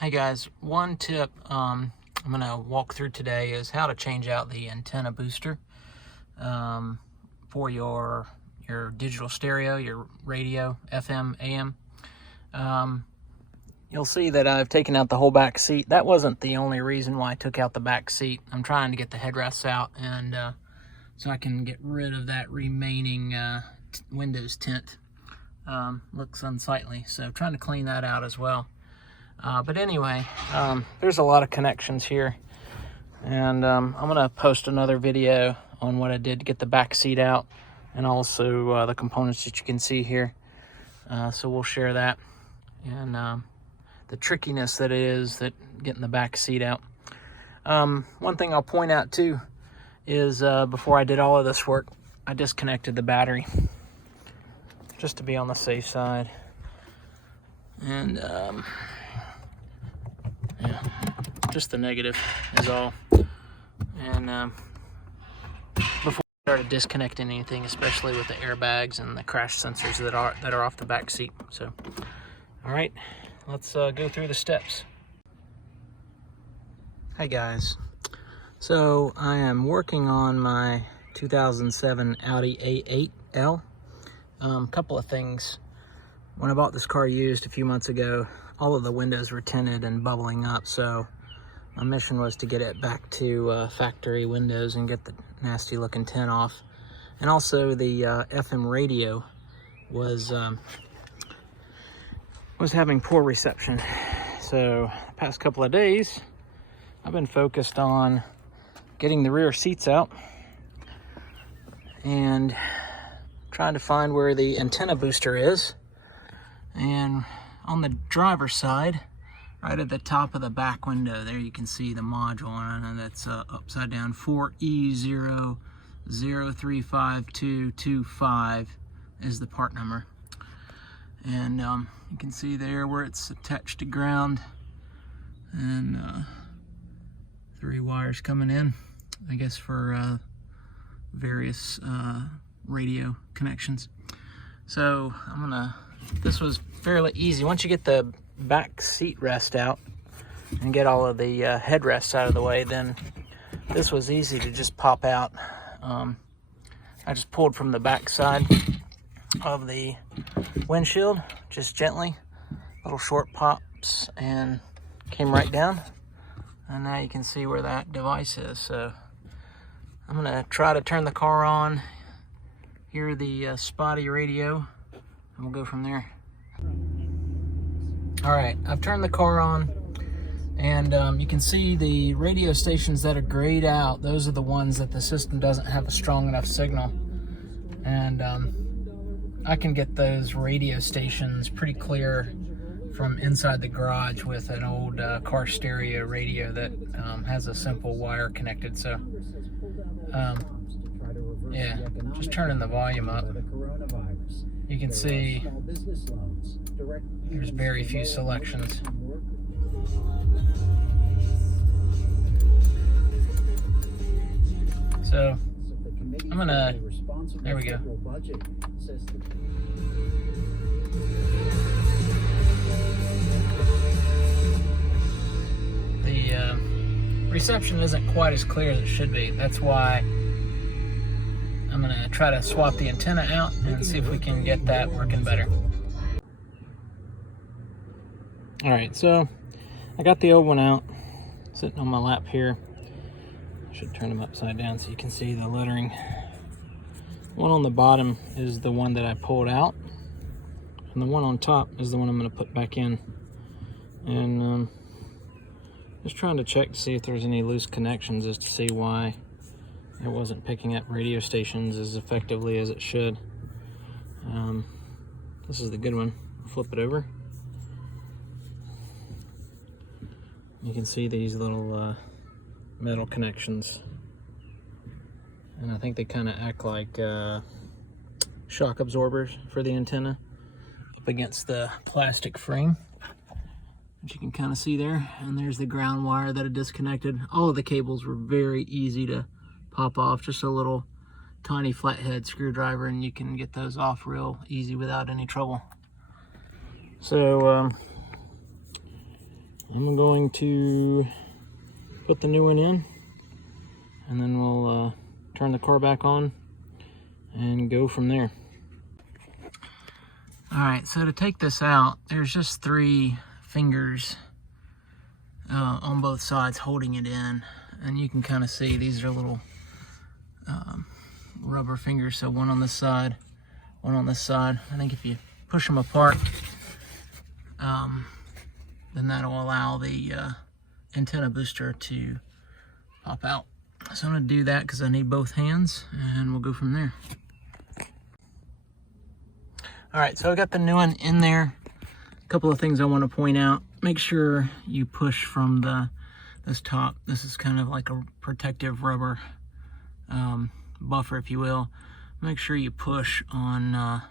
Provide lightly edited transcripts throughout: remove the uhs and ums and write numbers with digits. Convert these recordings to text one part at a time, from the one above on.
Hey guys, one tip I'm going to walk through today is how to change out the antenna booster for your digital stereo, your radio, FM, AM. You'll see that I've taken out the whole back seat. That wasn't the only reason why I took out the back seat. I'm trying to get the headrests out, and so I can get rid of that remaining Windows tint. Looks unsightly, so trying to clean that out as well. But anyway, there's a lot of connections here, and I'm gonna post another video on what I did to get the back seat out, and also the components that you can see here. So we'll share that, and the trickiness that it is that getting the back seat out. One thing I'll point out too is before I did all of this work, I disconnected the battery just to be on the safe side. And yeah, just the negative is all. And before I started disconnecting anything, especially with the airbags and the crash sensors that are off the back seat. So, all right, let's go through the steps. Hi guys. So I am working on my 2007 Audi A8L. Couple of things. When I bought this car used a few months ago, all of the windows were tinted and bubbling up, so my mission was to get it back to factory windows and get the nasty looking tint off. And also the FM radio was having poor reception. So the past couple of days, I've been focused on getting the rear seats out and trying to find where the antenna booster is. And on the driver's side, right at the top of the back window, there you can see the module, and that's upside down. 4E0035225 is the part number. And you can see there where it's attached to ground, and 3 wires coming in, I guess for various radio connections. So this was fairly easy. Once you get the back seat rest out and get all of the headrests out of the way, then this was easy to just pop out. I just pulled from the back side of the windshield, just gently, little short pops, and came right down. And now you can see where that device is. So I'm gonna try to turn the car on, hear the spotty radio, and we'll go from there. All right, I've turned the car on, and you can see the radio stations that are grayed out. Those are the ones that the system doesn't have a strong enough signal. And I can get those radio stations pretty clear from inside the garage with an old car stereo radio that has a simple wire connected. So yeah, just turning the volume up. You can see there's very few selections. So I'm gonna, there we go. The reception isn't quite as clear as it should be. That's why I'm gonna try to swap the antenna out and see if we can get that working better. All right, so I got the old one out, sitting on my lap here. I should turn them upside down so you can see the lettering. One on the bottom is the one that I pulled out, and the one on top is the one I'm gonna put back in. And just trying to check to see if there's any loose connections, as to see why it wasn't picking up radio stations as effectively as it should. This is the good one. Flip it over. You can see these little metal connections, and I think they kind of act like shock absorbers for the antenna up against the plastic frame, which you can kind of see there. And there's the ground wire that I disconnected. All of the cables were very easy to pop off, just a little tiny flathead screwdriver, and you can get those off real easy without any trouble. So I'm going to put the new one in, and then we'll turn the car back on and go from there. Alright, so to take this out, there's just 3 fingers on both sides holding it in, and you can kind of see these are little rubber fingers, so one on this side, one on this side. I think if you push them apart, then that'll allow the antenna booster to pop out. So I'm going to do that because I need both hands, and we'll go from there. Alright, so I got the new one in there. A couple of things I want to point out. Make sure you push from this top. This is kind of like a protective rubber buffer, if you will. Make sure you push on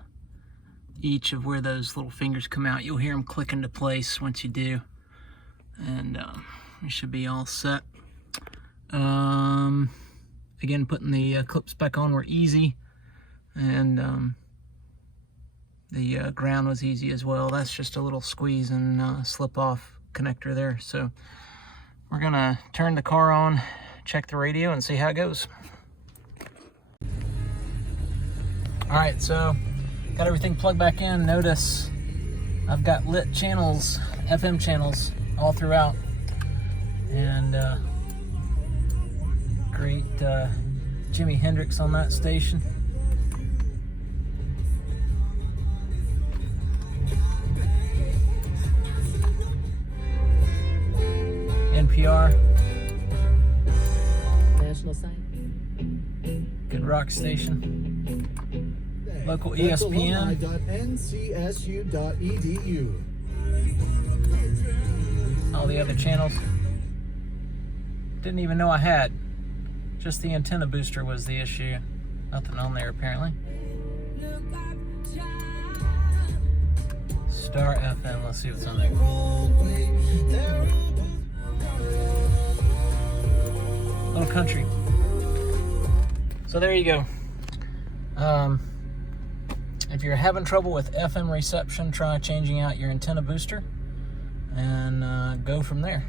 each of where those little fingers come out. You'll hear them click into place once you do, and you should be all set. Again, putting the clips back on were easy, and the ground was easy as well. That's just a little squeeze and slip off connector there. So we're gonna turn the car on, check the radio, and see how it goes. All right, so got everything plugged back in. Notice I've got lit channels, FM channels all throughout, and great Jimi Hendrix on that station. NPR. National site. Good rock station. Local ESPN. ncsu.edu. All the other channels. Didn't even know I had. Just the antenna booster was the issue. Nothing on there apparently. Star FM. Let's see what's on there. Little country. So there you go. If you're having trouble with FM reception, try changing out your antenna booster and go from there.